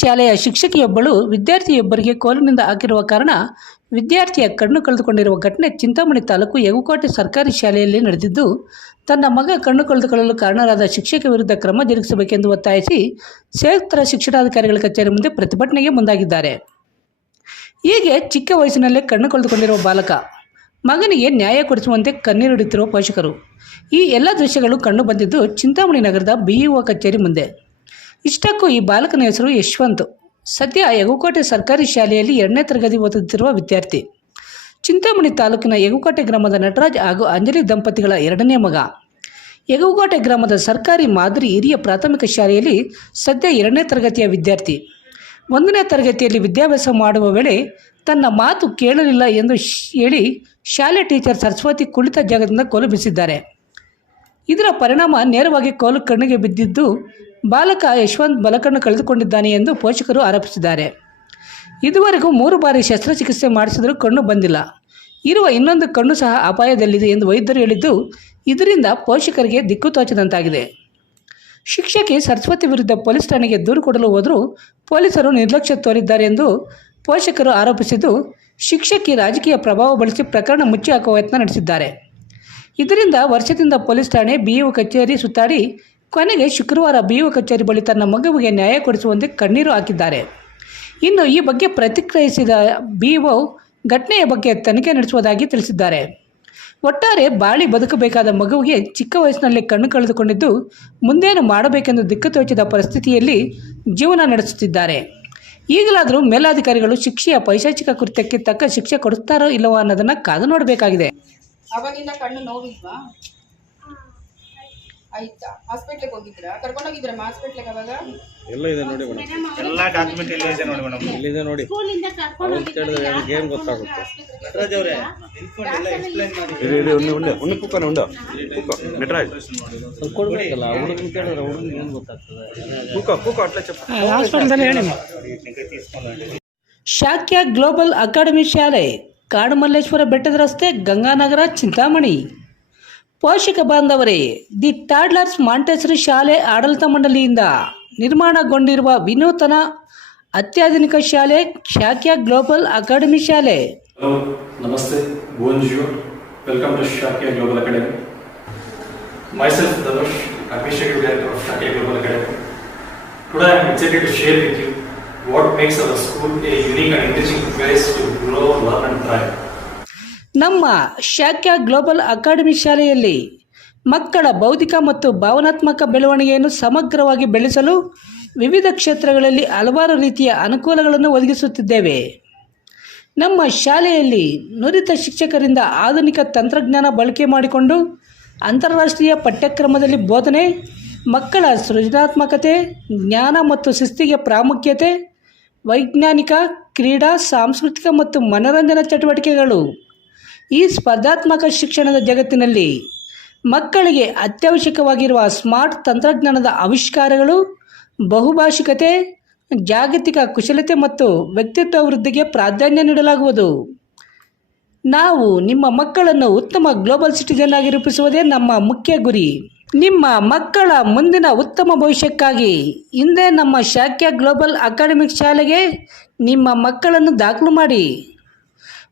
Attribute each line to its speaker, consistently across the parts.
Speaker 1: ಶಾಲೆಯ ಶಿಕ್ಷಕಿಯೊಬ್ಬಳು ವಿದ್ಯಾರ್ಥಿಯೊಬ್ಬರಿಗೆ ಕೋಲಿನಿಂದ ಹಾಕಿರುವ ಕಾರಣ ವಿದ್ಯಾರ್ಥಿಯ ಕಣ್ಣು ಕಳೆದುಕೊಂಡಿರುವ ಘಟನೆ ಚಿಂತಾಮಣಿ ತಾಲೂಕು ಯಗುಕೋಟೆ ಸರ್ಕಾರಿ ಶಾಲೆಯಲ್ಲಿ ನಡೆದಿದ್ದು, ತನ್ನ ಮಗ ಕಣ್ಣು ಕಳೆದುಕೊಳ್ಳಲು ಕಾರಣರಾದ ಶಿಕ್ಷಕ ವಿರುದ್ಧ ಕ್ರಮ ಜರುಗಿಸಬೇಕೆಂದು ಒತ್ತಾಯಿಸಿ ಕ್ಷೇತ್ರ ಶಿಕ್ಷಣಾಧಿಕಾರಿಗಳ ಕಚೇರಿ ಮುಂದೆ ಪ್ರತಿಭಟನೆಗೆ ಮುಂದಾಗಿದ್ದಾರೆ. ಹೀಗೆ ಚಿಕ್ಕ ವಯಸ್ಸಿನಲ್ಲೇ ಕಣ್ಣು ಕಳೆದುಕೊಂಡಿರುವ ಬಾಲಕ ಮಗನಿಗೆ ನ್ಯಾಯ ಕೊಡಿಸುವಂತೆ ಕಣ್ಣೀರಿಡುತ್ತಿರುವ ಪೋಷಕರು. ಈ ಎಲ್ಲ ದೃಶ್ಯಗಳು ಕಂಡು ಬಂದಿದ್ದು ಚಿಂತಾಮಣಿ ನಗರದ ಬಿಇಒ ಕಚೇರಿ ಮುಂದೆ. ಇಷ್ಟಕ್ಕೂ ಈ ಬಾಲಕನ ಹೆಸರು ಯಶವಂತ್. ಸದ್ಯ ಯಗುಕೋಟೆ ಸರ್ಕಾರಿ ಶಾಲೆಯಲ್ಲಿ ಎರಡನೇ ತರಗತಿ ಓದುತ್ತಿರುವ ವಿದ್ಯಾರ್ಥಿ. ಚಿಂತಾಮಣಿ ತಾಲೂಕಿನ ಯಗುಕೋಟೆ ಗ್ರಾಮದ ನಟರಾಜ್ ಹಾಗೂ ಅಂಜಲಿ ದಂಪತಿಗಳ ಎರಡನೇ ಮಗ. ಯಗುಕೋಟೆ ಗ್ರಾಮದ ಸರ್ಕಾರಿ ಮಾದರಿ ಹಿರಿಯ ಪ್ರಾಥಮಿಕ ಶಾಲೆಯಲ್ಲಿ ಸದ್ಯ ಎರಡನೇ ತರಗತಿಯ ವಿದ್ಯಾರ್ಥಿ. ಒಂದನೇ ತರಗತಿಯಲ್ಲಿ ವಿದ್ಯಾಭ್ಯಾಸ ಮಾಡುವ ವೇಳೆ ತನ್ನ ಮಾತು ಕೇಳಲಿಲ್ಲ ಎಂದು ಹೇಳಿ ಶಾಲೆ ಟೀಚರ್ ಸರಸ್ವತಿ ಕುಳಿತ ಜಾಗದಿಂದ ಕೋಲು ಬಿಸಿದ್ದಾರೆ ಇದರ ಪರಿಣಾಮ ನೇರವಾಗಿ ಕೋಲು ಕಣ್ಣಿಗೆ ಬಿದ್ದಿದ್ದು ಬಾಲಕ ಯಶವಂತ್ ಬಲಕಣ್ಣು ಕಳೆದುಕೊಂಡಿದ್ದಾನೆ ಎಂದು ಪೋಷಕರು ಆರೋಪಿಸಿದ್ದಾರೆ. ಇದುವರೆಗೂ ಮೂರು ಬಾರಿ ಶಸ್ತ್ರಚಿಕಿತ್ಸೆ ಮಾಡಿಸಿದರೂ ಕಣ್ಣು ಬಂದಿಲ್ಲ. ಇರುವ ಇನ್ನೊಂದು ಕಣ್ಣು ಸಹ ಅಪಾಯದಲ್ಲಿದೆ ಎಂದು ವೈದ್ಯರು ಹೇಳಿದ್ದು, ಇದರಿಂದ ಪೋಷಕರಿಗೆ ದಿಕ್ಕು ತೋಚದಂತಾಗಿದೆ. ಶಿಕ್ಷಕಿ ಸರಸ್ವತಿ ವಿರುದ್ಧ ಪೊಲೀಸ್ ಠಾಣೆಗೆ ದೂರು ಕೊಡಲು ಹೋದರೂ ಪೊಲೀಸರು ನಿರ್ಲಕ್ಷ್ಯ ತೋರಿದ್ದಾರೆ ಎಂದು ಪೋಷಕರು ಆರೋಪಿಸಿದ್ದು, ಶಿಕ್ಷಕಿ ರಾಜಕೀಯ ಪ್ರಭಾವ ಬಳಸಿ ಪ್ರಕರಣ ಮುಚ್ಚಿ ಹಾಕುವ ಯತ್ನ ನಡೆಸಿದ್ದಾರೆ. ಇದರಿಂದ ವರ್ಷದಿಂದ ಪೊಲೀಸ್ ಠಾಣೆ ಬಿಇಒ ಕಚೇರಿ ಸುತ್ತಾಡಿ ಕೊನೆಗೆ ಶುಕ್ರವಾರ ಬಿಇಒ ಕಚೇರಿ ಬಳಿ ತನ್ನ ಮಗುವಿಗೆ ನ್ಯಾಯ ಕೊಡಿಸುವಂತೆ ಕಣ್ಣೀರು ಹಾಕಿದ್ದಾರೆ. ಇನ್ನು ಈ ಬಗ್ಗೆ ಪ್ರತಿಕ್ರಿಯಿಸಿದ ಬಿಇಒ ಘಟನೆಯ ಬಗ್ಗೆ ತನಿಖೆ ನಡೆಸುವುದಾಗಿ ತಿಳಿಸಿದ್ದಾರೆ. ಒಟ್ಟಾರೆ ಬಾಳಿ ಬದುಕಬೇಕಾದ ಮಗುವಿಗೆ ಚಿಕ್ಕ ವಯಸ್ಸಿನಲ್ಲಿ ಕಣ್ಣು ಕಳೆದುಕೊಂಡಿದ್ದು ಮುಂದೇನು ಮಾಡಬೇಕೆಂದು ದಿಕ್ಕು ತೋಚಿದ ಪರಿಸ್ಥಿತಿಯಲ್ಲಿ ಜೀವನ ನಡೆಸುತ್ತಿದ್ದಾರೆ. ಈಗಲಾದರೂ ಮೇಲಾಧಿಕಾರಿಗಳು ಶಿಕ್ಷೆಯ ಪೈಶಾಚಿಕ ಕೃತ್ಯಕ್ಕೆ ತಕ್ಕ ಶಿಕ್ಷೆ ಕೊಡುತ್ತಾರೋ ಇಲ್ಲವೋ ಅನ್ನೋದನ್ನು ಕಾದು ನೋಡಬೇಕಾಗಿದೆ.
Speaker 2: ಆಯ್ತಾ? ಹಾಸ್ಪಿಟ್ಲಿಗೆ ಹೋಗಿದ್ರಾ? ಕರ್ಕೊಂಡೋಗಿದ್ರಮ್ಮ ಹಾಸ್ಪಿಟ್ಲಿಗೆ ಅವಾಗ?
Speaker 3: ಎಲ್ಲ ಇದೆ ನೋಡಿ ಮೇಡಮ್.
Speaker 4: ಎಲ್ಲ ಡಾಕ್ಯುಮೆಂಟ್ ಎಲ್ಲ ಇದೆ ನೋಡಿ ಮೇಡಮ್.
Speaker 3: ಇಲ್ಲಿದೆ ನೋಡಿ. ಅವ್ರು ಕೇಳಿದ್ರೆ ನನಗೆ ಏನು ಗೊತ್ತಾಗುತ್ತೆ.
Speaker 4: ನಟರಾಜ್ ಅವರೇ. ನಿಂತ್ಕೊಂಡು ಎಲ್ಲ ಎಕ್ಸ್ಪ್ಲೈನ್ ಮಾಡಿ.
Speaker 3: ಇರಿ ಇರಿ ಉಂಡೆ ಉಂಡೆ ಉಂಡೆ ಕುಕ್ಕನ ಉಂಡೆ. ಕುಕ್ಕ. ನಟರಾಜ್. ಅದು ಕೊಡ್ಬೇಕಲ್ಲ ಹುಡುಗನ ಕೇಳಿದ್ರೆ ಹುಡುಗನಿಗೆ ಏನು ಗೊತ್ತಾಗ್ತದೆ? ಕುಕ್ಕ ಕುಕ್ಕ ಅಟ್ಲೆ ಚಪ್ಪ.
Speaker 1: ಹಾಸ್ಪಿಟಲ್ದಲ್ಲಿ ಹೇಳಿ ಶಾಕ್ಯ ಗ್ಲೋಬಲ್ ಅಕಾಡೆಮಿ ಶಾಲೆ ಕಾಡುಮಲ್ಲೇಶ್ವರ ಬೆಟ್ಟದ ರಸ್ತೆ ಗಂಗಾನಗರ ಚಿಂತಾಮಣಿ. ಪೋಷಕ ಬಾಂಧವರೇ, ದಿ ಟಾಡ್ಲರ್ಸ್ ಮಾಂಟೆಸರಿ ಶಾಲೆ ಆಡಳಿತ ಮಂಡಳಿಯಿಂದ ನಿರ್ಮಾಣಗೊಂಡಿರುವ ವಿನೂತನ ಅತ್ಯಾಧುನಿಕ ಶಾಲೆ ಶಾಖ್ಯ ಗ್ಲೋಬಲ್ ಅಕಾಡೆಮಿ ಶಾಲೆ.
Speaker 5: ನಮಸ್ತೆ welcome to global academy. Director of global academy. Today I am to share you what makes our school a and place to grow learn and try
Speaker 1: ನಮ್ಮ ಶಾಖ್ಯ ಗ್ಲೋಬಲ್ ಅಕಾಡೆಮಿ ಶಾಲೆಯಲ್ಲಿ ಮಕ್ಕಳ ಬೌದ್ಧಿಕ ಮತ್ತು ಭಾವನಾತ್ಮಕ ಬೆಳವಣಿಗೆಯನ್ನು ಸಮಗ್ರವಾಗಿ ಬೆಳೆಸಲು ವಿವಿಧ ಕ್ಷೇತ್ರಗಳಲ್ಲಿ ಹಲವಾರು ರೀತಿಯ ಅನುಕೂಲಗಳನ್ನು ಒದಗಿಸುತ್ತಿದ್ದೇವೆ. ನಮ್ಮ ಶಾಲೆಯಲ್ಲಿ ನುರಿತ ಶಿಕ್ಷಕರಿಂದ ಆಧುನಿಕ ತಂತ್ರಜ್ಞಾನ ಬಳಕೆ ಮಾಡಿಕೊಂಡು ಅಂತಾರಾಷ್ಟ್ರೀಯ ಪಠ್ಯಕ್ರಮದಲ್ಲಿ ಬೋಧನೆ, ಮಕ್ಕಳ ಸೃಜನಾತ್ಮಕತೆ, ಜ್ಞಾನ ಮತ್ತು ಶಿಸ್ತಿಗೆ ಪ್ರಾಮುಖ್ಯತೆ, ವೈಜ್ಞಾನಿಕ, ಕ್ರೀಡಾ, ಸಾಂಸ್ಕೃತಿಕ ಮತ್ತು ಮನರಂಜನಾ ಚಟುವಟಿಕೆಗಳು ಈ ಸ್ಪರ್ಧಾತ್ಮಕ ಶಿಕ್ಷಣದ ಜಗತ್ತಿನಲ್ಲಿ ಮಕ್ಕಳಿಗೆ ಅತ್ಯವಶ್ಯಕವಾಗಿರುವ ಸ್ಮಾರ್ಟ್ ತಂತ್ರಜ್ಞಾನದ ಆವಿಷ್ಕಾರಗಳು ಬಹುಭಾಷಿಕತೆ ಜಾಗತಿಕ ಕುಶಲತೆ ಮತ್ತು ವ್ಯಕ್ತಿತ್ವ ವೃದ್ಧಿಗೆ ಪ್ರಾಧಾನ್ಯ ನೀಡಲಾಗುವುದು. ನಾವು ನಿಮ್ಮ ಮಕ್ಕಳನ್ನು ಉತ್ತಮ ಗ್ಲೋಬಲ್ ಸಿಟಿಜನ್ ಆಗಿ ರೂಪಿಸುವುದೇ ನಮ್ಮ ಮುಖ್ಯ ಗುರಿ. ನಿಮ್ಮ ಮಕ್ಕಳ ಮುಂದಿನ ಉತ್ತಮ ಭವಿಷ್ಯಕ್ಕಾಗಿ ಹಿಂದೆ ನಮ್ಮ ಶಾಖ್ಯ ಗ್ಲೋಬಲ್ ಅಕಾಡೆಮಿಕ್ ಶಾಲೆಗೆ ನಿಮ್ಮ ಮಕ್ಕಳನ್ನು ದಾಖಲು ಮಾಡಿ.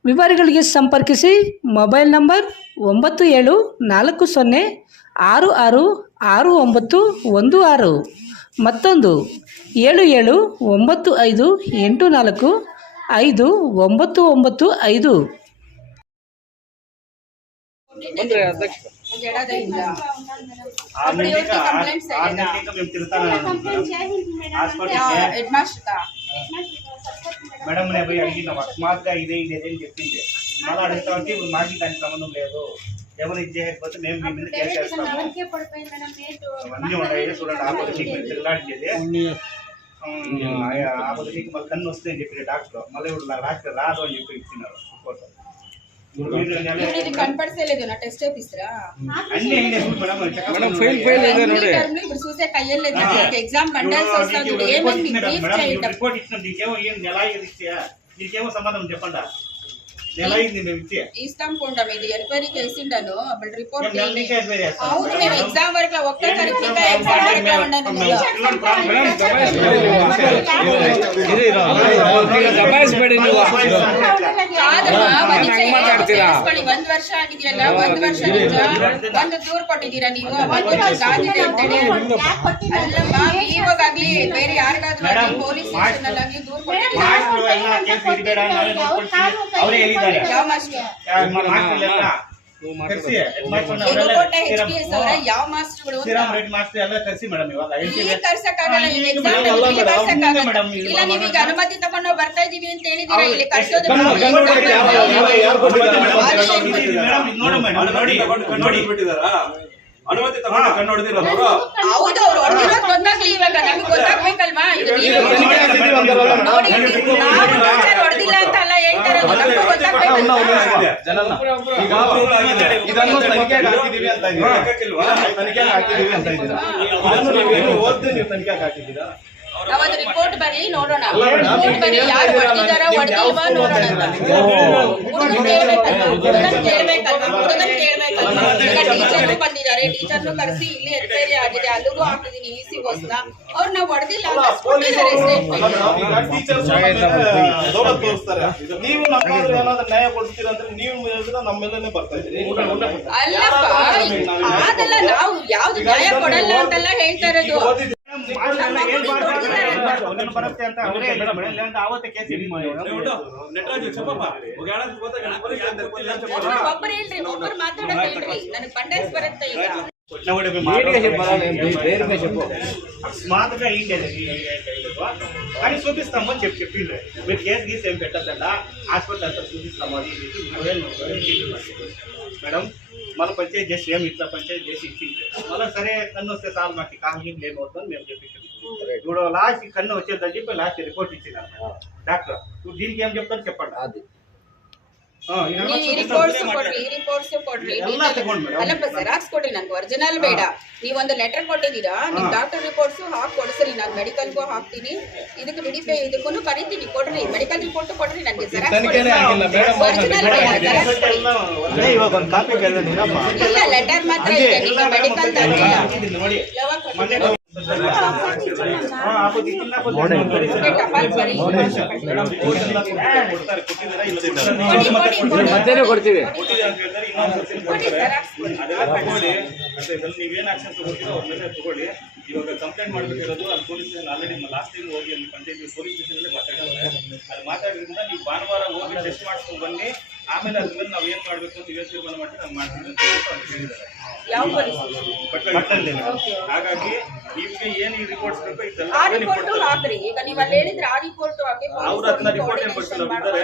Speaker 1: ವಿವರಗಳಿಗೆ ಸಂಪರ್ಕಿಸಿ ಮೊಬೈಲ್ ನಂಬರ್ ಒಂಬತ್ತು ಏಳು ನಾಲ್ಕು ಸೊನ್ನೆ ಆರು ಆರು ಆರು ಒಂಬತ್ತು ಒಂದು ಆರು. ಮತ್ತೊಂದು ಏಳು ಏಳು ಒಂಬತ್ತು ಐದು ಎಂಟು ನಾಲ್ಕು ಐದು ಒಂಬತ್ತು ಒಂಬತ್ತು ಐದು.
Speaker 4: మేడం నేను పోయి అడిగినాం అకస్మాత్తుగా ఇదే ఇదే అని చెప్పింది. మళ్ళీ అడుగుతామంటే ఇప్పుడు మాకు దానికి సంబంధం లేదు. ఎవరు ఇది చేయకపోతే మేము మీ మీద కేసు వేస్తాము. అవన్నీ ఉన్నాయి చూడండి ఆపోజిషన్ తిరగలాడించేది ఆపోజిషన్ మళ్ళీ కన్ను వస్తాయని చెప్పి డాక్టర్ మళ్ళీ ఇప్పుడు డాక్టర్ రాదు అని చెప్పి ఇచ్చినారు రిపోర్ట్.
Speaker 3: ಮೇಡಮ್ ಫೈಲ್ ಫೈಲ್ ಇದೆ ನೋಡಿ
Speaker 2: ఇప్పుడు చూసే కయ్యలేదు ఎగ్జామ్ బండాల్సి వస్తుంది
Speaker 4: ఇప్పుడు
Speaker 2: ఏమని
Speaker 4: రిపోర్ట్
Speaker 2: మీకు
Speaker 4: ఇచ్చినాడు
Speaker 2: బ్రీఫ్
Speaker 4: మేడం,
Speaker 2: చేయటం
Speaker 4: రిపోర్ట్ ఇచ్చిన దీనికేమో ఏం ఎలా ఇది ఇచ్చా దీనికేమో సంబంధం చెప్పండి నెల అయింది మేము ఇచ్చి
Speaker 2: ఇస్తాం ఇది ఎంక్వైరీ చేసిండను అప్పుడు రిపోర్ట్
Speaker 4: మేము నెల నుంచి ఎంక్వైరీ చేస్తాం.
Speaker 2: అవును మేము ఎగ్జామ్ వరకు ఒక్క తారీఖు ఇంకా ఎగ్జామ్ వరకు ఉండను నేను. ಕಾದಮ್ಮ, ಒಂದು ಕೈ ಕೇಳಿಸ್ಕೊಳ್ಳಿ, ಒಂದ್ ವರ್ಷ ಆಗಿದೆಯಲ್ಲ ಒಂದ್ ವರ್ಷ ನಿಜ ಒಂದು ದೂರ್ ಕೊಟ್ಟಿದ್ದೀರಾ ನೀವು ಒಂದು ವರ್ಷ ಆಗಿದೆ ಅಂತೇಳಿ ಅಲ್ಲಮ್ಮ ಇವಾಗಾಗ್ಲಿ ಬೇರೆ ಯಾರಿಗಾದ್ರೂ ಆಗ್ಲಿ ಪೊಲೀಸ್ ಸ್ಟೇಷನ್ ಅಲ್ಲಾಗ್ಲಿ ದೂರ್ ಕೊಟ್ಟಿದ್ದೀರಾ
Speaker 4: ಮಾಸ್ಟ್ರು?
Speaker 2: ಯಾವ ಮಾಸ್ಟರ್ ಯಾವ ಮಾಸ್ಟರ್ಗಳು ಇಲ್ಲ ನೀವೀಗ ಅನುಮತಿ ತಗೊಂಡು ಬರ್ತಾ ಇದೀವಿ ಅಂತ ಹೇಳಿದೀರಾ ಇಲ್ಲಿ ಕರ್ಸೋದು
Speaker 4: ನೋಡಿ ನೋಡಿ
Speaker 3: ಅನುಮತಿ ತಗೊಂಡು ಕಣ್ಣು ಹೊಡೆದಿರೋದು ಅವರು
Speaker 2: ಹೌದು ಅವ್ರು ಹೊಡೆದಿರೋದು ಗೊತ್ತಾಗ್ಲಿ ಇವಾಗ ನಮ್ಗೆ ಗೊತ್ತಾಗ್ಬೇಕಲ್ವಾ? ಈಗ ನೀವು
Speaker 4: ತನಿಖೆ ಆಗ್ತಿದೀವಿ ಅಂತಾರಲ್ಲ ಮೇಡಮ್?
Speaker 2: ನೋಡಿ ನಾವು ಟೀಚರ್ ಹೊಡೆದಿಲ್ಲ ಅಂತ ಅಲ್ಲ ಹೇಳ್ತಾ ಇರೋದು ನಮ್ಗೂ ಗೊತ್ತಾಗ್ಬೇಕಲ್ವಾ
Speaker 6: ಇದನ್ನು ತನಿಖೆಗೆ ಹಾಕಿದೀವಿ ಅಂತ ಇದ್ದೀರಾ?
Speaker 3: ಹಾಕಿಲ್ವಾ?
Speaker 6: ತನಿಖೆಗೆ ಹಾಕಿದೀವಿ ಅಂತ ಇದ್ದೀರಾ? ಇದನ್ನು ನೀವೇನು ಓದ್ದೆ ನೀವು ತನಿಖೆಗೆ ಹಾಕಿದ್ದೀರಾ?
Speaker 2: ರಿಪೋರ್ಟ್ ನೋಡೋಣ. ರಿಪೋರ್ಟ್ ಬರೀ ಯಾರು ಹೊಡೆದಿಲ್ವಾ ನೋಡೋಣ ಅಂತ. ಹುಡುಗನ್ ಕೇಳ್ಬೇಕಲ್ವಾ? ಹುಡುಗನ್ ಕೇಳ್ಬೇಕಲ್ವಾ? ಹುಡುಗನ್ ಕೇಳ್ಬೇಕಲ್ವಾ? ಈಗ ಟೀಚರ್ನು ಬಂದಿದ್ದಾರೆ. ಟೀಚರ್ನು ಕರೆಸಿ ಇಲ್ಲಿ ಎನ್ಕ್ವೈರಿ ಆಗಿದೆ. ಅಲ್ಲಿಗೂ ಹಾಕಿದೀನಿ. ಇ ಸಿ ಗೋಸ್ನ ಅವ್ರು ನಾವು ಹೊಡೆದಿಲ್ಲ
Speaker 6: ನೀವು ನಮ್ಗಾದ್ರೆ ಏನಾದ್ರು ನ್ಯಾಯ ಕೊಡ್ತೀರಾ ಅಂದ್ರೆ ನೀವು ಹೇಳಿದ್ರೆ ನಮ್ಮ ಮೇಲೆನೆ ಬರ್ತಾ ಇದ್ದೀರಿ
Speaker 2: ಅಲ್ಲಪ್ಪ ಅದಲ್ಲ ನಾವು ಯಾವ್ದು ನ್ಯಾಯ ಕೊಡಲ್ಲ ಅಂತೆಲ್ಲ ಹೇಳ್ತಾ ಇರೋದು.
Speaker 4: ಮಾಸ್ಟರ್ನ ಹೇಳ್ಬಾರ್ದು ಅಂತ ಹೇಳ್ಬಾರ್ದು. ಅವ್ರನ್ನ ಬರುತ್ತೆ ಅಂತ ಅವರೇ ಮೇಡಮ್ ಇಲ್ಲಾಂದ್ರೆ ಅವತ್ತೇ ಕೇಸ್ ಹಿಡಿ ಮಾಡಿ
Speaker 3: ನಟರಾಜ್ ಚಪ್ಪಪ್ಪ ಹೋಗಿ ಹೇಳೋದು ಗೊತ್ತಾಗಲ್ಲ ಪೊಲೀಸ್ ಅಂತ ಗೊತ್ತಿಲ್ಲ ಅಂತ
Speaker 2: ಒಬ್ರು ಒಬ್ರು ಹೇಳ್ರಿ ಒಬ್ರು ಮಾತಾಡಕ್ ಹೇಳ್ರಿ ನನಗೆ ಬಂಡೇಸ್ ಬರುತ್ತೆ ಈಗ
Speaker 4: అకస్మాత్తుగా ఏంటి అని చూపిస్తామని చెప్పి చెప్పిండ్రు మీరు కేసు గీసి ఏం పెట్టద్దంట హాస్పిటల్ అంతా చూపిస్తాము అది ఇది ఇది. నువ్వేం నువ్వేం మేడం మన పంచాయతీ చేసి ఏమి ఇట్లా పంచాయతీ చేసి ఇచ్చింది? మళ్ళీ సరే కన్ను వస్తే చాలు మాకు కాదు ఏం అవుతుందని మేము చెప్పించాము ఇప్పుడు లాస్ట్ కన్ను వచ్చేదని చెప్పి లాస్ట్ రిపోర్ట్ ఇచ్చినారు డాక్టర్ ఇప్పుడు దీనికి ఏం చెప్తారు చెప్పండి. ఇదంతా
Speaker 2: ನೀವು ಈ ರಿಪೋರ್ಟ್ಸ್ ಕೊಡ್ರಿ ಈ ರಿಪೋರ್ಟ್ಸ್ ಕೊಡ್ರಿ ಅಲ್ಲಪ್ಪ ಜೆರಾಕ್ಸ್ ಕೊಡ್ರಿ ನನ್ಗೆ ಒರಿಜಿನಲ್ ಬೇಡ. ನೀವು ಒಂದು ಲೆಟರ್ ಕೊಟ್ಟಿದ್ದೀರಾ ನಿಮ್ ಡಾಕ್ಟರ್ ರಿಪೋರ್ಟ್ಸ್ ಹಾಕಿ ಕೊಡಿಸ್ರಿ ನಾನು ಮೆಡಿಕಲ್ಗೂ ಹಾಕ್ತೀನಿ. ಇದಕ್ಕೆ ಮೆಡಿಕಲ್ ಇದಕ್ಕೂ ಕರಿತೀನಿ ಕೊಡ್ರಿ ಮೆಡಿಕಲ್ ರಿಪೋರ್ಟ್ ಕೊಡ್ರಿ ನನಗೆ ಜೆರಾಕ್ಸ್ ಒರಿಜಿನಲ್ ಬೇಡ ಇಲ್ಲ ಲೆಟರ್ ಮಾತ್ರ ಇದೆ ನಿಮ್ಮ ಮೆಡಿಕಲ್ ಯಾವಾಗ
Speaker 4: ಮೊನ್ನೆ ಕೊಡ್ತೀವಿ. ಆಕ್ಷನ್ ಮೇಲೆ ಇವಾಗ ಕಂಪ್ಲೇಂಟ್ ಮಾಡ್ಬೇಕಿರೋದು ಅಲ್ಲಿ ಪೊಲೀಸ್ ಆಲ್ರೆಡಿ ಲಾಸ್ಟ್ ಟೈಮ್ ಹೋಗಿ ಅಲ್ಲಿ ಪೊಲೀಸ್ ಸ್ಟೇಷನ್ ಅಲ್ಲೇ ಮಾತಾಡಿದ್ರಿಂದ ನೀವು ಭಾನುವಾರ ಹೋಗಿ ಟೆಸ್ಟ್ ಮಾಡಿಸ್ಕೊಂಡು ಬನ್ನಿ ಆಮೇಲೆ ಅದನ್ನ ನಾವು ಏನ್ ಮಾಡ್ಬೇಕು ಅಂತ ಯೋಚನೆ ಬಂದ ಮಾಡಿ ನಾನು ಮಾಡ್ತೀನಿ ಅಂತ ಹೇಳಿದ್ದಾರೆ. ಹಾಗಾಗಿ ನಿಮ್ಗೆ ಏನ್ ಈ
Speaker 2: ರಿಪೋರ್ಟ್ ಈಗ
Speaker 4: ಅವ್ರ ಹತ್ರ ರಿಪೋರ್ಟ್ ಏನ್ ಕೊಡ್ತಾರೆ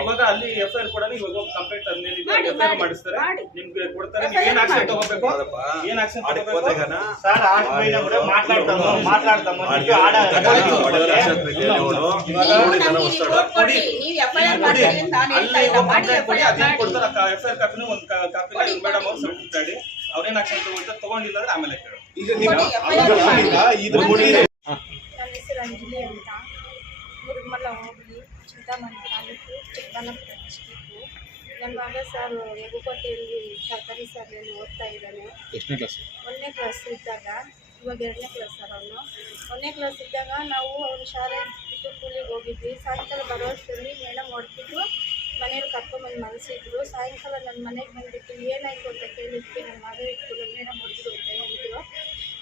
Speaker 4: ಇವಾಗ ಅಲ್ಲಿ ಎಫ್ ಐ ಆರ್ ಕೂಡ ಇವಾಗ ಕಂಪ್ಲೇಂಟ್
Speaker 2: ಹದಿನೈದು
Speaker 4: ಮಾಡಿಸ್ತಾರೆ. ನಿಮ್ಗೆ ಕೊಡ್ತಾರೆ. ನೀವು ಏನ್ ಆಕ್ಷನ್ ತಗೋಬೇಕು? ಏನ್ ಆಕ್ಷನ್
Speaker 2: ಸರ್ ಇಲ್ಲ. ಎಫ್ ಐ ಆರ್ ಮಾಡಿ
Speaker 4: ಕೊಡ್ತಾರೆ ಎಫ್ ಐ ಆರ್ ಕಾಪಿನ ಒಂದು ಕಾಪಿನ ಮೇಡಮ್ ಅವ್ರು ಸಬ್ಮಿಟ್ ಅವ್ರೇನ್ ಆಕ್ಷನ್ ತಗೊಳ್ತಾರೆ ತಗೊಂಡಿಲ್ಲ ಅಂದ್ರೆ ಆಮೇಲೆ ಕೇಳು
Speaker 6: ಈಗ ನೀವು
Speaker 7: ನನ್ನ ಹೆಸರು ಅಂಜಲಿ ಅಂತ. ಹೋಬಳಿ ಚಿಂತಾಮಣಿ ತಾಲೂಕು ಚಿಕ್ಕಬಳ್ಳಾಪುರ ಡಿಸ್ಟಿಕ್ಕು ನನ್ನ ಮಗ ಸರ್ ಯಗುಕೋಟೆಯಲ್ಲಿ ಸರ್ಕಾರಿ ಶಾಲೆಯಲ್ಲಿ ಓದ್ತಾ ಇದ್ದಾನೆ. ಒಂದನೇ ಕ್ಲಾಸ್ ಇದ್ದಾಗ ಇವಾಗ ಎರಡನೇ ಕ್ಲಾಸ್ ಸರ್ ಅವನು. ಒಂದನೇ ಕ್ಲಾಸ್ ಇದ್ದಾಗ ನಾವು ಅವನು ಶಾಲೆ ಬಿಟ್ಟು ಸ್ಕೂಲಿಗೆ ಹೋಗಿದ್ವಿ. ಸಾಯಂಕಾಲ ಬರೋ ಅಷ್ಟರಲ್ಲಿ ಮೇಡಮ್ ಹೊಡ್ತಿದ್ರು ಮನೇಲಿ ಕರ್ಕೊಂಬಂದು ಮನಸ್ಸಿದ್ರು ಸಾಯಂಕಾಲ ನನ್ನ ಮನೆಗೆ ಬಂದುಬಿಟ್ಟು ಏನಾಯಿತು ಅಂತ ಕೇಳಿದ್ವಿ ನನ್ನ ಮಗ ಇತ್ತು ಮೇಡಮ್ ಹೊಡೆದ್ರು ಅಂತ ಹೇಳಿದ್ರು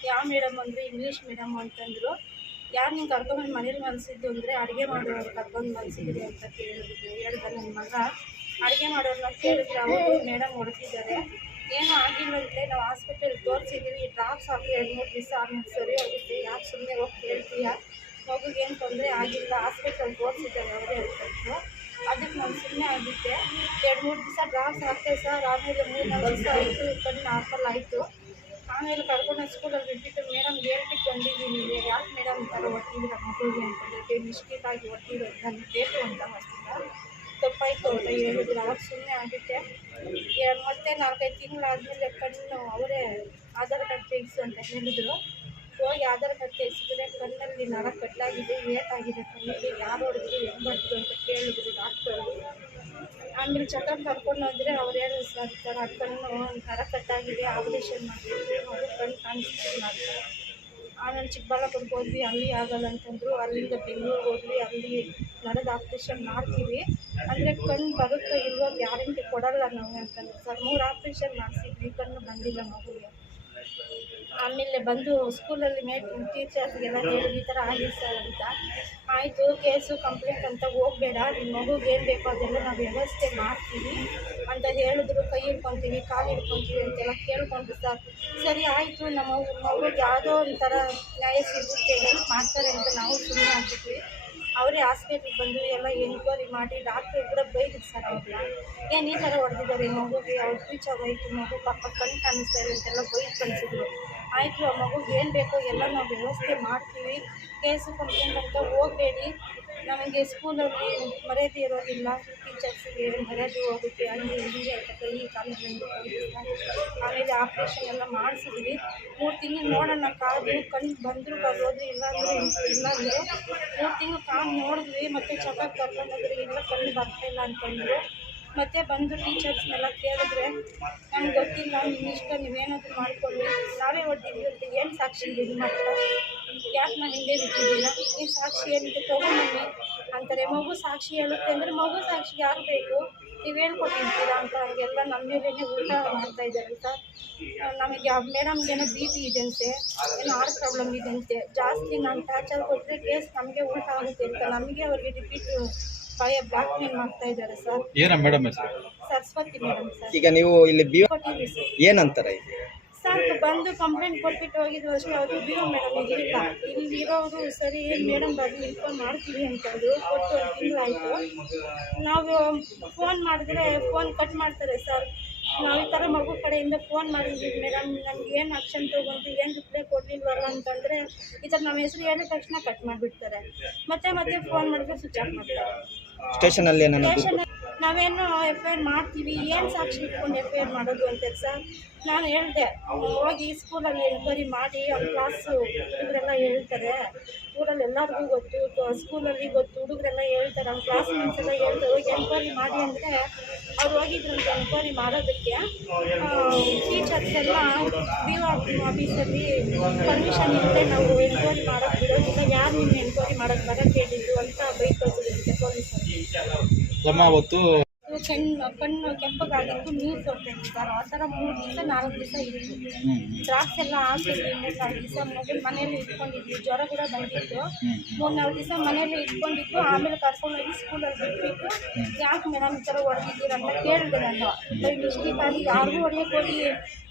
Speaker 7: ಯಾವ ಮೇಡಮ್ ಅಂದರೆ? ಇಂಗ್ಲೀಷ್ ಮೇಡಮ್ ಅಂತಂದರು. ಯಾರು ನೀನು ಕರ್ಕೊಂಬಂದು ಮನೇಲಿ ಮನಸ್ಸಿದ್ದು ಅಂದರೆ ಅಡುಗೆ ಮಾಡೋರು ಕರ್ಕೊಂಡು ಮನಸ್ಸಿದ್ರು ಅಂತ ಕೇಳಿದ್ರು, ಹೇಳ್ದ ನನ್ನ ಮಗ. ಅಡುಗೆ ಮಾಡೋರನ್ನ ಕೇಳಿದ್ರೆ ಅವರು ಮೇಡಮ್ ಹೊಡೆದಿದ್ದಾರೆ ಏನೂ ಆಗಿಲ್ಲಂತೆ ನಾವು ಹಾಸ್ಪಿಟಲ್ ತೋರಿಸಿದ್ದೀವಿ ಡ್ರಾಪ್ಸ್ ಹಾಕಿ ಎರಡು ಮೂರು ದಿವಸ ಆಮೇಲೆ ಸರಿ ಹೋಗುತ್ತೆ, ಯಾಕೆ ಸುಮ್ಮನೆ ಹೋಗಿ ಕೇಳ್ತೀಯ? ಮಗುಗೇನು ತೊಂದರೆ ಆಗಿಲ್ಲ, ಹಾಸ್ಪಿಟಲ್ ತೋರಿಸಿದ್ದಾರೆ ಅವರೇ ನಾನು ಸುಮ್ಮನೆ ಆಗಿದ್ದೆ ಎರಡು ಮೂರು ದಿವಸ ಡ್ರಾಪ್ಸ್ ಹಾಕ್ತೆ ಸರ್. ಆಮೇಲೆ ಮೂರು ನಾಲ್ಕು ದಿವಸ ಆಯಿತು, ಕಣ್ಣು ನಾರ್ಮಲ್ ಆಯಿತು. ಆಮೇಲೆ ಕರ್ಕೊಂಡು ಸ್ಕೂಲಲ್ಲಿ ಬಿಟ್ಬಿಟ್ಟು ಮೇಡಮ್ ಹೇಳ್ಬಿಟ್ಟು ಬಂದಿದ್ದೀನಿ. ಯಾಕೆ ಮೇಡಮ್ ಈ ಥರ ಹೊಟ್ಟಿದ್ದೀರ ಮಕ್ಕಳಿಗೆ ಅಂತ ಹೇಳಿ ಮಿಸ್ಟೇಕ್ ಆಗಿ ನನಗೆ ಬೇಕು ಅಂತ ಹೋಗ್ತಿದ್ದ ತಪ್ಪಾಯಿತು ಅಂತ ಹೇಳಿದ್ರು. ಅವಾಗ ಸುಮ್ಮನೆ ಆಗುತ್ತೆ ಎರಡು ಮತ್ತೆ ನಾಲ್ಕೈದು ತಿಂಗಳಾದಮೇಲೆ ಕಣ್ಣು ಅವರೇ ಆಧಾರ್ ಕಾರ್ಡ್ ತೆಗಿಸು ಅಂತ ಹೇಳಿದರು. ಹೋಗಿ ಆಧಾರ್ ಕಾರ್ಡ್ ತೆಗಿಸಿದ್ರೆ ಕಣ್ಣಲ್ಲಿ ನರ ಕಟ್ಟಾಗಿದೆ, ಏಟಾಗಿದೆ ಕಣ್ಣಲ್ಲಿ ಯಾರು ಹೊಡೆದ್ರು ಹೆಂಗೆ ಮಾಡಿದ್ರು ಅಂತ ಕೇಳಿದ್ರು. ಡಾಕ್ಟರು ಆಮೇಲೆ ಚೆಕಪ್ ಕರ್ಕೊಂಡು ಹೋದ್ರೆ ಅವ್ರು ಹೇಳಿದ್ರು, ಸರ್ ಈ ಥರ ಕಣ್ಣು ನರ ಕಟ್ಟಾಗಿದೆ, ಆಪ್ರೇಷನ್ ಮಾಡಿದ್ರು ಅದು ಕಣ್ಣು ಕಾಣಿಸ್ತಿಲ್ಲ ಅಂತ ಆಮೇಲೆ ಚಿಕ್ಕಬಳ್ಳಾಪುರಕ್ಕೆ ಹೋದ್ವಿ, ಅಲ್ಲಿ ಆಗಲ್ಲ ಅಂತಂದರು, ಅಲ್ಲಿಂದ ಬೆಂಗಳೂರಿಗೆ ಹೋದ್ವಿ, ಅಲ್ಲಿ ನರದ ಆಪ್ರೇಷನ್ ಮಾಡ್ತೀವಿ. ಅಂದರೆ ಕಣ್ಣು ಬರುತ್ತೆ, ಇಲ್ವೋ ಗ್ಯಾರಂಟಿ ಕೊಡಲ್ಲ ನಾವು ಅಂತಂದ್ರೆ. ಸರ್, ಮೂರು ಆಪ್ರೇಷನ್ ಮಾಡಿಸಿದ್ವಿ, ಕಣ್ಣು ಬಂದಿಲ್ಲ ಮಗುಗೆ. ಆಮೇಲೆ ಬಂದು ಸ್ಕೂಲಲ್ಲಿ ಮೇಟ್ ಟೀಚರ್ಸ್ಗೆಲ್ಲ ಹೇಳಿದ ಈ ಥರ ಆಗಿದೆ ಸರ್ ಅಂತ. ಆಯಿತು, ಕೇಸು ಕಂಪ್ಲೇಂಟ್ ಅಂತ ಹೋಗಬೇಡ, ನಿಮ್ಮ ಮಗುಗೆ ಏನು ಬೇಕೋ ಅದೆಲ್ಲ ನಾವು ವ್ಯವಸ್ಥೆ ಮಾಡ್ತೀವಿ ಅಂತ ಹೇಳಿದ್ರು. ಕೈ ಹಿಡ್ಕೊತೀವಿ, ಕಾಲು ಹಿಡ್ಕೊತೀವಿ ಅಂತೆಲ್ಲ ಕೇಳ್ಕೊಂಡ್ರು ಸರ್. ಸರಿ, ಆಯಿತು, ನಮ್ಮ ಮಗುಗೆ ಯಾವುದೋ ಒಂಥರ ನ್ಯಾಯ ಸಿಗುತ್ತೆ ಹೆಲ್ಪ್ ಮಾಡ್ತಾರೆ ಅಂತ ನಾವು ಸುಮ್ಮನೆ ಆಗ್ತಿದ್ವಿ ಅವರೇ ಹಾಸ್ಪಿಟ್ಲಿಗೆ ಬಂದು ಎಲ್ಲ ಎನ್ಕ್ವೈರಿ ಮಾಡಿ, ಡಾಕ್ಟ್ರು ಕೂಡ ಬೈದ್ರು ಸರ್ ಅವ್ರನ್ನ. ಏನು ಈ ಥರ ಹೊಡೆದಿದ್ದಾರೆ ಮಗುಗೆ? ಅವ್ರು ಆಯಿತು ಮಗು ಪಾಪ ಕಣ್ಣು ಕಾಣಿಸ್ತಾ ಇದೆ ಅಂತೆಲ್ಲ ಬೈದು ಕಳಿಸಿದ್ರು. ಆಯಿತು ಆ ಮಗುಗೆ ಏನು ಬೇಕೋ ಎಲ್ಲ ನಾವು ವ್ಯವಸ್ಥೆ ಮಾಡ್ತೀವಿ. ಕೇಸು ಕಂಪ್ಲೇಂಟ್ ಅಂತ ಹೋಗಬೇಡಿ. ನಮಗೆ ಸ್ಕೂಲಲ್ಲಿ ಮರ್ಯಾದೆ ಇರೋದಿಲ್ಲ. ಟೀಚರ್ಸಿಗೆ ಮರ್ಯಾದೆ ಹೋಗುತ್ತೆ, ಹಂಗೆ ಹಿಂಗೆ ಅಂತ ಕೈ ಕಾಲಿಗೆ ಆಮೇಲೆ ಆಪ್ರೇಷನ್ ಎಲ್ಲ ಮಾಡಿಸಿದ್ವಿ. ಮೂರು ತಿಂಗಳು ನೋಡೋಣ ಕಾದು ಕಣ್ಣು ಬಂದರೂ ಬರ್ಬೋದು ಇಲ್ಲ ಅಂದರೆ ಇಲ್ಲ ಅಂದರೆ ಮೂರು ತಿಂಗಳು ಕಾದು ನೋಡಿದ್ವಿ, ಮತ್ತು ಚೆಕಪ್ ಕರ್ಕೊಂಡೋದ್ರೆ ಇಲ್ಲ ಕಣ್ಣು ಬರ್ತಾಯಿಲ್ಲ ಅಂತಂದರು. ಮತ್ತೆ ಬಂದು ಟೀಚರ್ಸ್ನೆಲ್ಲ ಕೇಳಿದ್ರೆ ನಮ್ಗೆ ಗೊತ್ತಿಲ್ಲ ನಿಮ್ಮ ಇಷ್ಟ, ನೀವೇನಾದರೂ ಮಾಡ್ಕೊಳ್ಳಿ ನಾವೇ ಹೊಡ್ದಿದ್ವಿ ಅಂತ ಏನು ಸಾಕ್ಷಿ ಇದ್ದೀವಿ ನಿಮ್ಮ ಹತ್ರ ಯಾಕೆ ನಾವು ಹಿಂದೆ ಬಿಟ್ಟಿದ್ದೀರಾ? ಈ ಸಾಕ್ಷಿ ಏನಿದೆ ತೊಗೊಂಬನ್ನಿ ಅಂತಾರೆ. ಮಗು ಸಾಕ್ಷಿ ಹೇಳುತ್ತೆ ಅಂದರೆ ಮಗು ಸಾಕ್ಷಿ ಯಾರು ಬೇಕು? ನೀವು ಹೇಳ್ಕೊಟ್ಟಿರ್ತೀರಾ ಅಂತ ಎಲ್ಲ ನಮ್ಮ ಮೇಲೆ ಊಟ ಮಾಡ್ತಾ ಇದ್ದಾರೆ ಸರ್. ನಮಗೆ ಮೇಡಮ್ಗೆ ಏನೋ ಬಿ ಪಿ ಅಂತೆ. ಏನೋ ಆರ್ ಪ್ರಾಬ್ಲಮ್ ಇದೆ ಅಂತೆ. ಜಾಸ್ತಿ ನಾನು ಟಾರ್ಚರ್ ಕೊಟ್ಟರೆ ಕೇಸ್ ನಮಗೆ ಊಟ ಆಗುತ್ತೆ ಅಂತ. ನಮಗೆ ಅವ್ರಿಗೆ ರಿಪೀಟ್ ಭಯ ಬ್ಲಾಕ್ ಮೇಲ್ ಮಾಡ್ತಾ ಇದ್ದಾರೆ ಸರ್.
Speaker 3: ಏನ ಮೇಡಮ್ ಹೆಸರು?
Speaker 7: Saraswati madam sir.
Speaker 8: ಈಗ ನೀವು ಇಲ್ಲಿ ಬಿ
Speaker 7: ಸರ್.
Speaker 8: ಏನಂತಾರೆ
Speaker 7: ಸರ್ ಬಂದು ಕಂಪ್ಲೇಂಟ್ ಕೊಟ್ಬಿಟ್ಟು ಹೋಗಿದ್ವು ಅಷ್ಟೇ ಅದು ಬಿ ಮೇಡಮ್ ಇರಲಿಲ್ಲ ಇಲ್ಲಿ. ಇರೋರು ಸರಿ ಮೇಡಮ್ ಬರಲಿ ಇನ್ಫಾರ್ಮ್ ಮಾಡ್ತೀವಿ ಅಂತಂದು ಕೊಟ್ಟು ಒಂದು ತಿಂಗಳಾಯಿತು. ನಾವು ಫೋನ್ ಮಾಡಿದ್ರೆ ಫೋನ್ ಕಟ್ ಮಾಡ್ತಾರೆ ಸರ್. ನಾವು ಈ ಥರ ಮಗು ಕಡೆಯಿಂದ ಫೋನ್ ಮಾಡಿದ್ದೀವಿ ಮೇಡಮ್ ನಮ್ಗೆ ಏನು ಆಕ್ಷನ್ ತೊಗೊಂತೀವಿ ಏನು ರಿಪ್ಲೈ ಕೊಡಲಿಲ್ವಲ್ಲ ಅಂತಂದರೆ ಈ ಥರ ನಮ್ಮ ಹೆಸರು ಹೇಳಿದ ತಕ್ಷಣ ಕಟ್ ಮಾಡಿಬಿಡ್ತಾರೆ. ಮತ್ತೆ ಮತ್ತೆ ಫೋನ್ ಮಾಡಿದ್ರೆ ಸ್ವಿಚ್ ಆಫ್ ಮಾಡ್ತಾರೆ.
Speaker 8: ಸ್ಟೇಷನಲ್ಲಿ ಏನಾದ್ರು
Speaker 7: ಸ್ಟೇಷನ್ ನಾವೇನು ಎಫ್ ಐ ಆರ್ ಮಾಡ್ತೀವಿ, ಏನು ಸಾಕ್ಷಿ ಇಟ್ಕೊಂಡು ಎಫ್ ಐ ಆರ್ ಮಾಡೋದು ಅಂತ ಸರ್? ನಾನು ಹೇಳಿದೆ, ಹೋಗಿ ಸ್ಕೂಲಲ್ಲಿ ಎನ್ಕ್ವೈರಿ ಮಾಡಿ, ಅವ್ರ ಕ್ಲಾಸು ಹುಡುಗರೆಲ್ಲ ಹೇಳ್ತಾರೆ. ಊರಲ್ಲಿ ಎಲ್ಲರಿಗೂ ಗೊತ್ತು, ಸ್ಕೂಲಲ್ಲಿ ಗೊತ್ತು, ಹುಡುಗರೆಲ್ಲ ಹೇಳ್ತಾರೆ ಅವ್ನ ಕ್ಲಾಸ್ ಮೇಟ್ಸ್ ಎಲ್ಲ ಹೇಳ್ತಾರೆ. ಹೋಗಿ ಎನ್ಕ್ವೈರಿ ಮಾಡಿ ಅಂದರೆ ಅವ್ರು ಹೋಗಿದ್ರಂತೆ ಎನ್ಕ್ವೈರಿ ಮಾಡೋದಕ್ಕೆ ಟೀಚರ್ಸ್ ಎಲ್ಲ ಬಿ ಒ ಆಫೀಸಲ್ಲಿ ಪರ್ಮಿಷನ್ ಇಲ್ಲದೆ ನಾವು ಎನ್ಕ್ವೈರಿ ಮಾಡೋಕ್ಕೆ ಬಿಡೋದಿಲ್ಲ. ಯಾರು ನಿಮ್ಮ ಎನ್ಕ್ವೈರಿ ಮಾಡೋಕ್ಕೆ ಬರೋಕ್ಕೆ ಹೇಳಿದ್ದು ಅಂತ ಬೈಕ್ ಕಳಿಸಿದ್ರಂತೆ ಪೊಲೀಸರು ಕಣ್ಣು ಕಣ್ಣು ಕೆಂಪಗಾಗಿತ್ತು ನೀರು ತೊಟ್ಟಿತ್ತು ಸರ್. ಆ ಥರ ಮೂರು ದಿವಸ ನಾಲ್ಕು ದಿವಸ ಇತ್ತು ಡ್ರಾಪ್ಸ್ ಎಲ್ಲ ಹಾಕಿದ್ವಿ ಮೂರು ನಾಲ್ಕು ದಿವಸ. ಮಗು ಮನೇಲಿ ಇಟ್ಕೊಂಡಿದ್ವಿ. ಜ್ವರ ಕೂಡ ಬಂದಿತ್ತು. ಮೂರು ನಾಲ್ಕು ದಿವಸ ಮನೇಲಿ ಇಟ್ಕೊಂಡಿದ್ದು ಆಮೇಲೆ ಕರ್ಕೊಂಡೋಗಿ ಸ್ಕೂಲಲ್ಲಿ ಬಿಟ್ಬಿಟ್ಟು ಯಾಕೆ ಮೇಡಮ್ ಈ ಥರ ಹೊಡೆದಿದ್ದೀರ ಅಂತ ಕೇಳಿದೆ ನಾನು ಆಗಿ ಯಾರಿಗೂ ಹೊಡೆಯಕ್ಕೆ ಹೋಗಿ.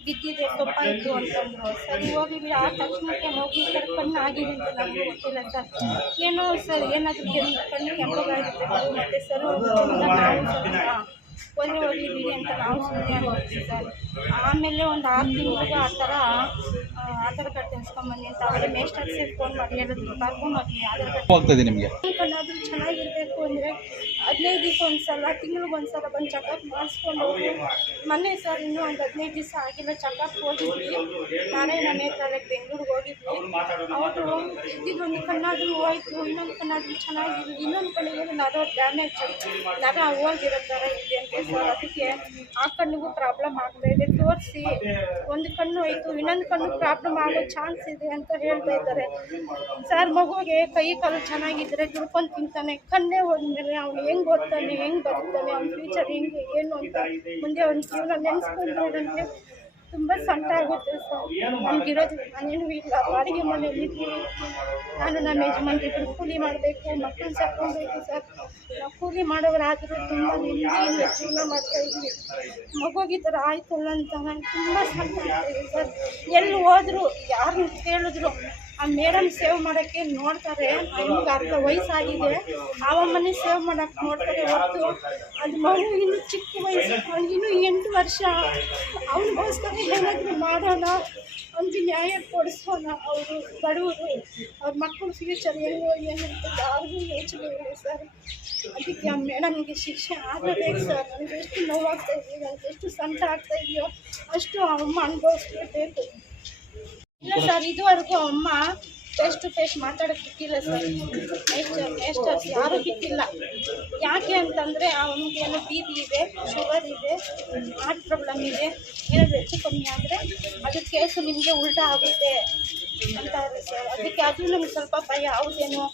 Speaker 7: ಬಿದ್ದಿದೆ ಇತ್ತು ಅಂತಂದ್ರು ಸರಿ ಹೋಗಿ ಆ ತಕ್ಷಣಕ್ಕೆ ಹೋಗಿ ಸರ್ ಕಣ್ಣು ಆಗಿದೆ ಅಂತ ನಮಗೂ ಗೊತ್ತಿಲ್ಲ ಸರ್. ಏನೋ ಸರ್, ಏನಾದರೂ ಕಣ್ಣು ಮಗು ಮತ್ತೆ ಸರ್ ಸ್ವಲ್ಪ ಹೋಗ್ಲಿ ಬಿಡಿ ಅಂತ ನಾವು ಸುಮ್ಮನೆ ಹೋಗ್ತೀವಿ ಸರ್. ಆಮೇಲೆ ಒಂದು ಆರು ತಿಂಗಳಿಗೆ ಆ ಥರ ಆಧಾರ್ ಕಾರ್ಡ್ ತೆಗೆಸ್ಕೊಂಬನ್ನಿ ಅಂತ. ಅವರೇ ಮೇಸ್ಟರ್ಸೇ ಫೋನ್ ಮಾಡಿ ಹೇಳಿದ್ರು ಕರ್ಕೊಂಡು ಹೋಗಿ ಆಧಾರ್ ಕಾರ್ಡ್
Speaker 3: ನಿಮಗೆ?
Speaker 7: ಏನಾದರೂ ಚೆನ್ನಾಗಿರಬೇಕು ಅಂದರೆ ಹದಿನೈದು ದಿವಸ ಒಂದು ಸಲ ತಿಂಗ್ಳಿಗೆ ಒಂದು ಸಲ ಬಂದು ಚೆಕಪ್ ಮಾಡಿಸ್ಕೊಂಡು ಹೋಗಿ. ಮೊನ್ನೆ ಸರ್ ಇನ್ನೂ ಒಂದು ಹದಿನೈದು ದಿವಸ ಆಗಿಲ್ಲ ಚೆಕಪ್ ಹೋಗಿದ್ವಿ. ನಾರಾಯಣ ನೇತ್ರಾಲಯಕ್ಕೆ ಬೆಂಗಳೂರಿಗೆ ಹೋಗಿದ್ವಿ. ಅವರು ಇದ್ದಿದ್ದು ಒಂದು ಕಣ್ಣಾದರೂ ಹೋಯ್ತು ಇನ್ನೊಂದು ಕಣ್ಣಾದರೂ ಚೆನ್ನಾಗಿ ಇನ್ನೊಂದು ಕಣ್ಣಿಗೆ ನರ ಡ್ಯಾಮೇಜ್ ನರ ಹೋಗಿರೋ ಥರ ಇದೆ ಸರ್ ಅದಕ್ಕೆ ಆ ಕಣ್ಣಿಗೂ ಪ್ರಾಬ್ಲಮ್ ಆಗ್ತಾ ಇದೆ. ತೋರಿಸಿ. ಒಂದು ಕಣ್ಣು ಆಯಿತು, ಇನ್ನೊಂದು ಕಣ್ಣು ಪ್ರಾಬ್ಲಮ್ ಆಗೋ ಚಾನ್ಸ್ ಇದೆ ಅಂತ ಹೇಳ್ತಾ ಇದ್ದಾರೆ. ಸರ್ ಮಗುಗೆ ಕೈ ಕಾಲು ಚೆನ್ನಾಗಿದ್ದರೆ ದುಡ್ಕೊಂಡು ತಿಂತಾನೆ. ಕಣ್ಣೇ ಹೋದ್ಮೇಲೆ ಅವ್ನು ಹೆಂಗೆ ಓದ್ತಾನೆ, ಹೆಂಗೆ ಬದುಕ್ತಾನೆ, ಅವ್ನ ಫ್ಯೂಚರ್ ಹೆಂಗೆ, ಏನು ಅಂತ ಮುಂದೆ ಅವ್ನ ಜೀವನ ನೆನೆಸ್ಕೊಂಡ್ರೆ ನನಗೆ ತುಂಬ ಸೊಂಟ ಆಗುತ್ತೆ ಸರ್ ನಮಗಿರೋದು ನಾನೇನು ಇಲ್ಲ. ಬಾಡಿಗೆ ಮನೇಲಿ ಇದ್ದೀವಿ ನಾನು ನಮ್ಮ ಯಜಮಾನ್ರಿಬ್ಬರು ಕೂಲಿ ಮಾಡಬೇಕು ಮಕ್ಕಳು ಸಾಕ್ಕೊಳ್ಬೇಕು ಸರ್ ನಾವು ಕೂಲಿ ಮಾಡೋರಾದರೂ ತುಂಬ ನೆಮ್ಮದಿಯಿಂದ ಜೀವನ ಮಾಡ್ತಾ ಇದ್ವಿ. ಮಗುಗೆ ಈ ಥರ ಆಯ್ತಲ್ಲ ಅಂತ ನಂಗೆ ತುಂಬ ಸಂಕಟ ಆಗ್ತಾಯಿದೆ ಸರ್ ಎಲ್ಲಿ ಹೋದ್ರು ಯಾರನ್ನು ಕೇಳಿದ್ರು ಆ ಮೇಡಮ್ ಸೇವ್ ಮಾಡೋಕ್ಕೆ ನೋಡ್ತಾರೆ ನಮ್ಗೆ ಅರ್ಧ ವಯಸ್ಸಾಗಿದೆ. ಆವ ಮನೆ ಸೇವ್ ಮಾಡೋಕ್ಕೆ ನೋಡ್ತಾರೆ ಹೊತ್ತು. ಅದು ಮಗು ಇನ್ನು ಚಿಕ್ಕ ವಯಸ್ಸು, ಅವ್ನಿಗೆ ಇನ್ನೂ ಎಂಟು ವರ್ಷ. ಅವನಿಗೋಸ್ಕರ ಏನಾದರೂ ಮಾಡೋಣ, ಅವ್ನಿಗೆ ನ್ಯಾಯ ಕೊಡಿಸೋಣ ಅವರು, ಬಡವರು. ಅವ್ರ ಮಕ್ಕಳು ಫ್ಯೂಚರ್ ಹೆಂಗೋ ಏನಂತ ಯಾರಿಗೂ ಯೋಚನೆ ಇಲ್ಲ ಸರ್. ಅದಕ್ಕೆ ಆ ಮೇಡಮ್ಗೆ ಶಿಕ್ಷೆ ಆಗಬೇಕು ಸರ್. ನನಗೆ ಎಷ್ಟು ನೋವಾಗ್ತಾ ಇದೆಯೋ ಎಷ್ಟು ಸಂತ ಆಗ್ತಾ ಇದೆಯೋ, ಅಷ್ಟು ಅಮ್ಮ ಅನುಭವಿಸ್ಲೇಬೇಕು ಇಲ್ಲ ಸರ್, ಇದುವರೆಗೂ ಅಮ್ಮ ಫೇಸ್ ಟು ಫೇಸ್ ಮಾತಾಡೋಕೆ ಬಿಟ್ಟಿಲ್ಲ ಸರ್. ಮೇಸ್ಟರ್ ಮೇಸ್ಟರ್ಸ್ ಯಾರೂ ಬಿಟ್ಟಿಲ್ಲ. ಯಾಕೆ ಅಂತಂದರೆ ಅವನಿಗೆ ಏನೋ ಬಿ ಪಿ ಇದೆ, ಶುಗರ್ ಇದೆ ಹಾರ್ಟ್ ಪ್ರಾಬ್ಲಮ್ ಇದೆ, ಏನಾದರೂ ಹೆಚ್ಚು ಕಮ್ಮಿ ಆದರೆ ಅದು ಕೇಸು ನಿಮಗೆ ಉಲ್ಟಾ ಆಗುತ್ತೆ ಅಂತಾರೆ ಸರ್. ಅದಕ್ಕೆ ಅದು ನಮ್ಗೆ ಸ್ವಲ್ಪ ಭಯ ಹೌದೇನೋ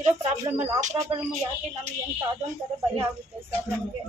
Speaker 7: ಇರೋ ಪ್ರಾಬ್ಲಮಲ್ಲಿ ಆ ಪ್ರಾಬ್ಲಮ್ ಯಾಕೆ ನಮಗೆ ಅಂತ ಅದೊಂಥರ ಭಯ ಆಗುತ್ತೆ ಸರ್ ನಮಗೆ.